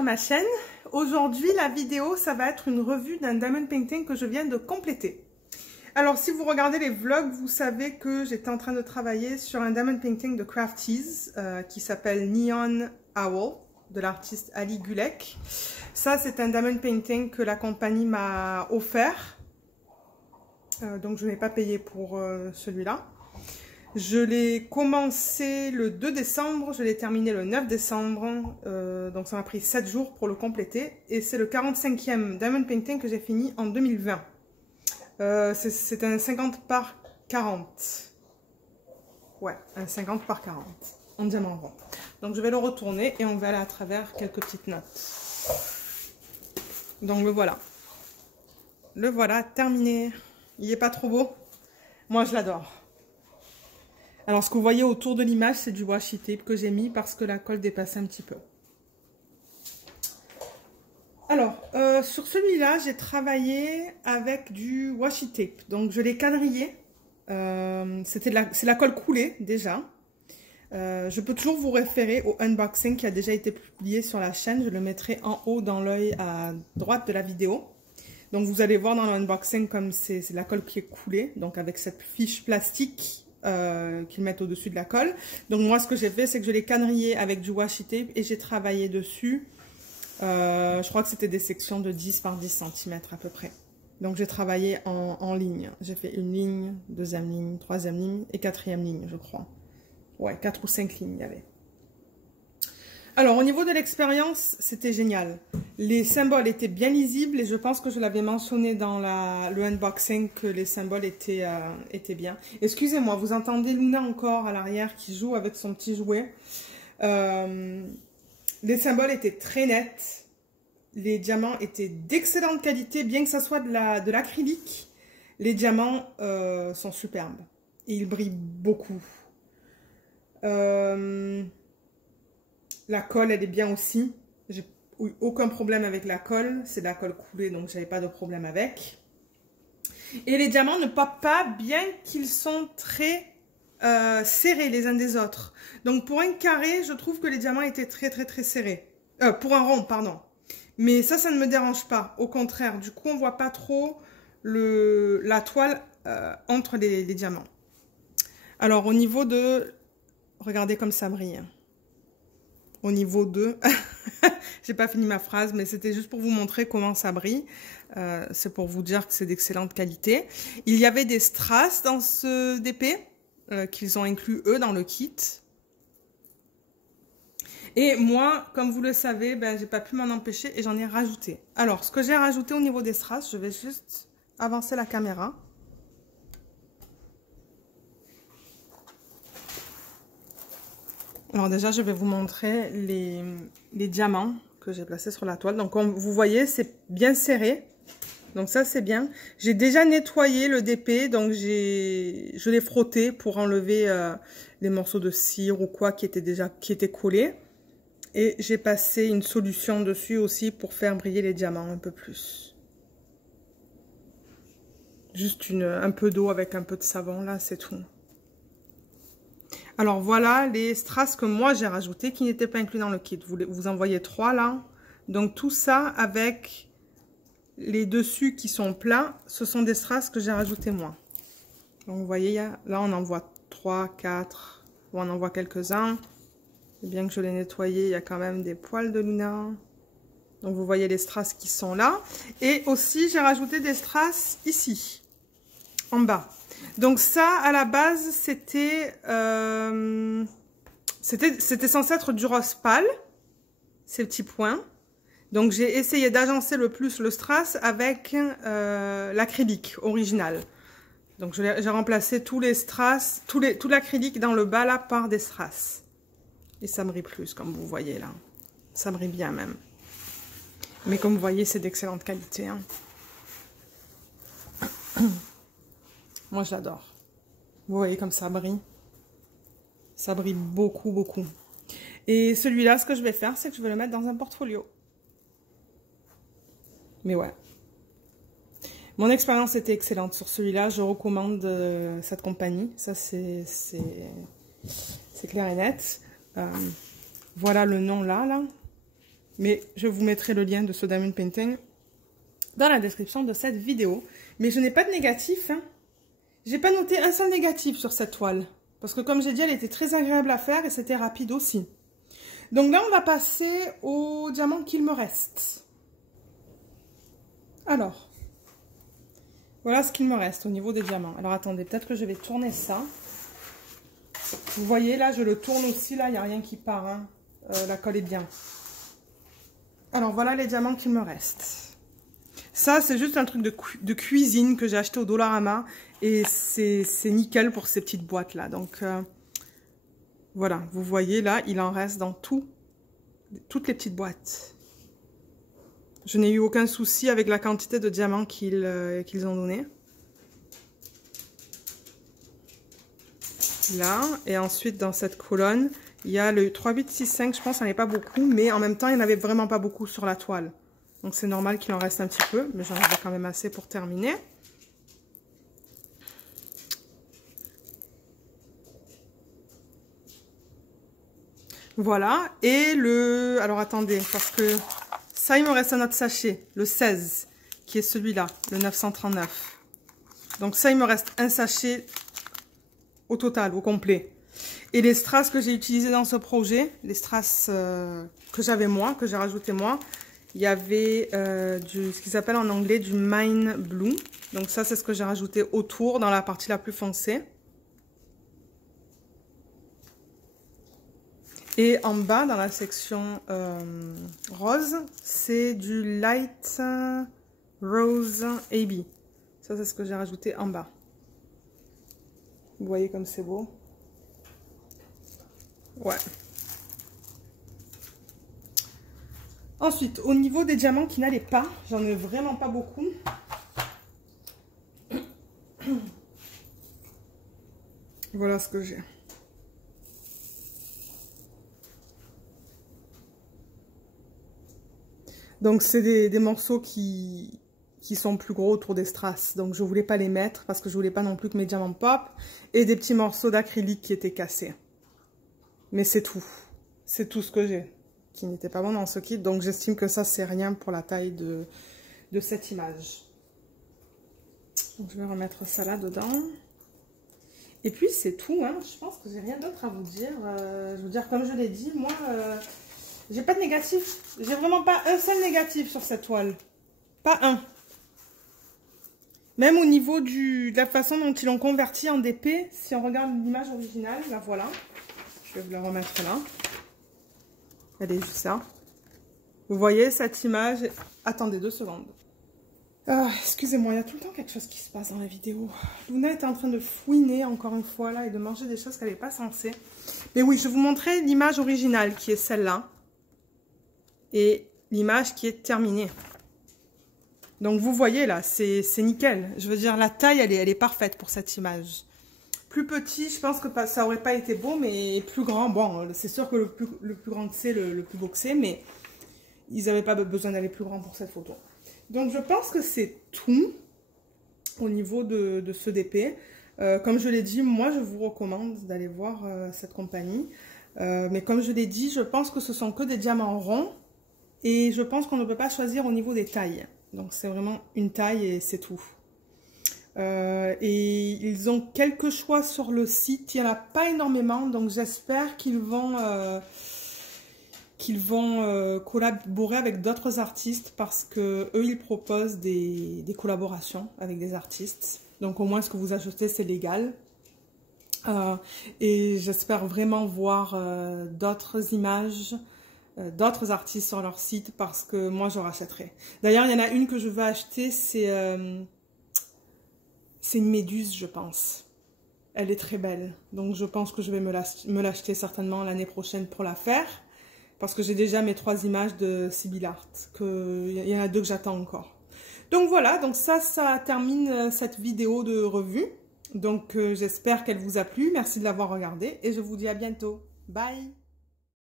sur ma chaîne. Aujourd'hui, la vidéo, ça va être une revue d'un diamond painting que je viens de compléter. Alors, si vous regardez les vlogs, vous savez que j'étais en train de travailler sur un diamond painting de Crafties qui s'appelle Neon Owl, de l'artiste Ali Gulek. Ça, c'est un diamond painting que la compagnie m'a offert. Donc, je n'ai pas payé pour celui-là. Je l'ai commencé le 2 décembre, je l'ai terminé le 9 décembre, donc ça m'a pris 7 jours pour le compléter. Et c'est le 45e diamond painting que j'ai fini en 2020. C'est un 50 par 40. Ouais, un 50 par 40 en diamant rond. Donc je vais le retourner et on va aller à travers quelques petites notes. Donc le voilà. Le voilà terminé. Il est pas trop beau? Moi je l'adore. Alors, ce que vous voyez autour de l'image, c'est du washi tape que j'ai mis parce que la colle dépassait un petit peu. Alors, sur celui-là, j'ai travaillé avec du washi tape. Donc, je l'ai quadrillé. C'est la colle coulée, déjà. Je peux toujours vous référer au unboxing qui a déjà été publié sur la chaîne. Je le mettrai en haut dans l'œil à droite de la vidéo. Donc, vous allez voir dans le unboxing comme c'est la colle qui est coulée. Donc, avec cette fiche plastique qu'ils mettent au-dessus de la colle. Donc moi ce que j'ai fait, c'est que je l'ai quadrillé avec du washi tape et j'ai travaillé dessus. Je crois que c'était des sections de 10 par 10 cm à peu près. Donc j'ai travaillé en ligne. J'ai fait une ligne, deuxième ligne, troisième ligne et quatrième ligne, je crois. Ouais, 4 ou 5 lignes il y avait. Alors au niveau de l'expérience, c'était génial. Les symboles étaient bien lisibles et je pense que je l'avais mentionné dans le unboxing que les symboles étaient bien. Excusez-moi, vous entendez Luna encore à l'arrière qui joue avec son petit jouet. Les symboles étaient très nets. Les diamants étaient d'excellente qualité, bien que ça soit de l'acrylique. Les diamants sont superbes et ils brillent beaucoup. La colle, elle est bien aussi. J'ai eu aucun problème avec la colle. C'est de la colle coulée, donc j'avais pas de problème avec. Et les diamants ne papent pas, bien qu'ils sont très serrés les uns des autres. Donc pour un carré, je trouve que les diamants étaient très serrés. Pour un rond, pardon. Mais ça ne me dérange pas. Au contraire, du coup, on voit pas trop la toile entre les diamants. Alors au niveau de... Regardez comme ça brille. Au niveau 2, j'ai pas fini ma phrase, mais c'était juste pour vous montrer comment ça brille. C'est pour vous dire que c'est d'excellente qualité. Il y avait des strass dans ce DP, qu'ils ont inclus eux dans le kit. Et moi, comme vous le savez, ben, j'ai pas pu m'en empêcher et j'en ai rajouté. Alors, ce que j'ai rajouté au niveau des strass, je vais juste avancer la caméra. Alors déjà, je vais vous montrer les diamants que j'ai placés sur la toile. Donc, comme vous voyez, c'est bien serré. Donc ça, c'est bien. J'ai déjà nettoyé le DP, donc je l'ai frotté pour enlever les morceaux de cire ou quoi qui étaient collés. Et j'ai passé une solution dessus aussi pour faire briller les diamants un peu plus. Juste un peu d'eau avec un peu de savon, là, c'est tout. Alors voilà les strass que moi j'ai rajouté qui n'étaient pas inclus dans le kit. Vous en voyez 3 là. Donc tout ça avec les dessus qui sont plats, ce sont des strass que j'ai rajouté moi. Donc vous voyez, là on en voit 3, 4, on en voit quelques-uns. Bien que je l'ai nettoyé, il y a quand même des poils de Luna. Donc vous voyez les strass qui sont là. Et aussi j'ai rajouté des strass ici, en bas. Donc ça, à la base, c'était censé être du rose pâle, ces petits points. Donc j'ai essayé d'agencer le plus le strass avec l'acrylique original. Donc j'ai remplacé tous les strass, tout l'acrylique dans le bas là par des strass. Et ça brille plus, comme vous voyez là. Ça brille bien même. Mais comme vous voyez, c'est d'excellente qualité, hein. Moi, je l'adore. Vous voyez comme ça brille. Ça brille beaucoup. Et celui-là, ce que je vais faire, c'est que je vais le mettre dans un portfolio. Mais ouais. Mon expérience était excellente sur celui-là. Je recommande cette compagnie. Ça, c'est clair et net. Voilà le nom là. Mais je vous mettrai le lien de ce diamond painting dans la description de cette vidéo. Mais je n'ai pas de négatif. Hein. J'ai pas noté un seul négatif sur cette toile. Parce que comme j'ai dit, elle était très agréable à faire et c'était rapide aussi. Donc là, on va passer au diamant qu'il me reste. Alors, voilà ce qu'il me reste au niveau des diamants. Alors attendez, peut-être que je vais tourner ça. Vous voyez, là, je le tourne aussi. Là, il n'y a rien qui part. Hein. La colle est bien. Alors, voilà les diamants qu'il me reste. Ça, c'est juste un truc de cuisine que j'ai acheté au Dollarama. Et c'est nickel pour ces petites boîtes-là. Donc, voilà. Vous voyez, là, il en reste dans toutes les petites boîtes. Je n'ai eu aucun souci avec la quantité de diamants qu'ils ont donné. Là, et ensuite dans cette colonne, il y a le 3, 8, 6, 5, je pense qu'il n'y en avait pas beaucoup, mais en même temps, il n'y en avait vraiment pas beaucoup sur la toile. Donc c'est normal qu'il en reste un petit peu, mais j'en avais quand même assez pour terminer. Voilà, et alors attendez, parce que ça, il me reste un autre sachet, le 16, qui est celui-là, le 939. Donc ça, il me reste un sachet au total, au complet. Et les strass que j'ai utilisés dans ce projet, les strass que j'avais moi, que j'ai rajouté moi, il y avait ce qu'ils appellent en anglais du Mine Blue. Donc ça, c'est ce que j'ai rajouté autour, dans la partie la plus foncée. Et en bas, dans la section rose, c'est du Light Rose AB. Ça, c'est ce que j'ai rajouté en bas. Vous voyez comme c'est beau. Ouais. Ensuite, au niveau des diamants qui n'allaient pas, j'en ai vraiment pas beaucoup. Voilà ce que j'ai. Donc, c'est des morceaux qui sont plus gros autour des strass. Donc, je voulais pas les mettre parce que je voulais pas non plus que mes diamants pop. Et des petits morceaux d'acrylique qui étaient cassés. Mais c'est tout. C'est tout ce que j'ai qui n'était pas bon dans ce kit. Donc, j'estime que ça, c'est rien pour la taille de cette image. Donc, je vais remettre ça là dedans. Et puis, c'est tout. Hein. Je pense que j'ai rien d'autre à vous dire. Je veux dire, comme je l'ai dit, moi... j'ai pas de négatif. J'ai vraiment pas un seul négatif sur cette toile. Pas un. Même au niveau de la façon dont ils l'ont converti en DP, si on regarde l'image originale, la voilà. Je vais vous la remettre là. Elle est juste là. Vous voyez cette image. Attendez 2 secondes. Excusez-moi, il y a tout le temps quelque chose qui se passe dans la vidéo. Luna était en train de fouiner encore une fois là et de manger des choses qu'elle n'est pas censée. Mais oui, je vais vous montrer l'image originale qui est celle-là. Et l'image qui est terminée. Donc vous voyez là, c'est nickel. Je veux dire, la taille, elle est parfaite pour cette image. Plus petit, je pense que ça aurait pas été beau, mais plus grand, bon, c'est sûr que le plus grand que c'est, le plus beau que c'est, mais ils n'avaient pas besoin d'aller plus grand pour cette photo. Donc je pense que c'est tout au niveau de ce DP. Comme je l'ai dit, moi je vous recommande d'aller voir cette compagnie. Mais comme je l'ai dit, je pense que ce sont que des diamants ronds. Et je pense qu'on ne peut pas choisir au niveau des tailles. Donc c'est vraiment une taille et c'est tout. Et ils ont quelques choix sur le site. Il n'y en a pas énormément. Donc j'espère qu'ils vont collaborer avec d'autres artistes. Parce que eux ils proposent des collaborations avec des artistes. Donc au moins ce que vous achetez c'est légal. Et j'espère vraiment voir d'autres images, d'autres artistes sur leur site parce que moi je rachèterai. D'ailleurs il y en a une que je veux acheter, c'est une méduse je pense. Elle est très belle, donc je pense que je vais me l'acheter certainement l'année prochaine pour la faire. Parce que j'ai déjà mes 3 images de Sibyl Art, il y en a 2 que j'attends encore. Donc voilà, donc ça termine cette vidéo de revue. Donc j'espère qu'elle vous a plu, merci de l'avoir regardée et je vous dis à bientôt. Bye!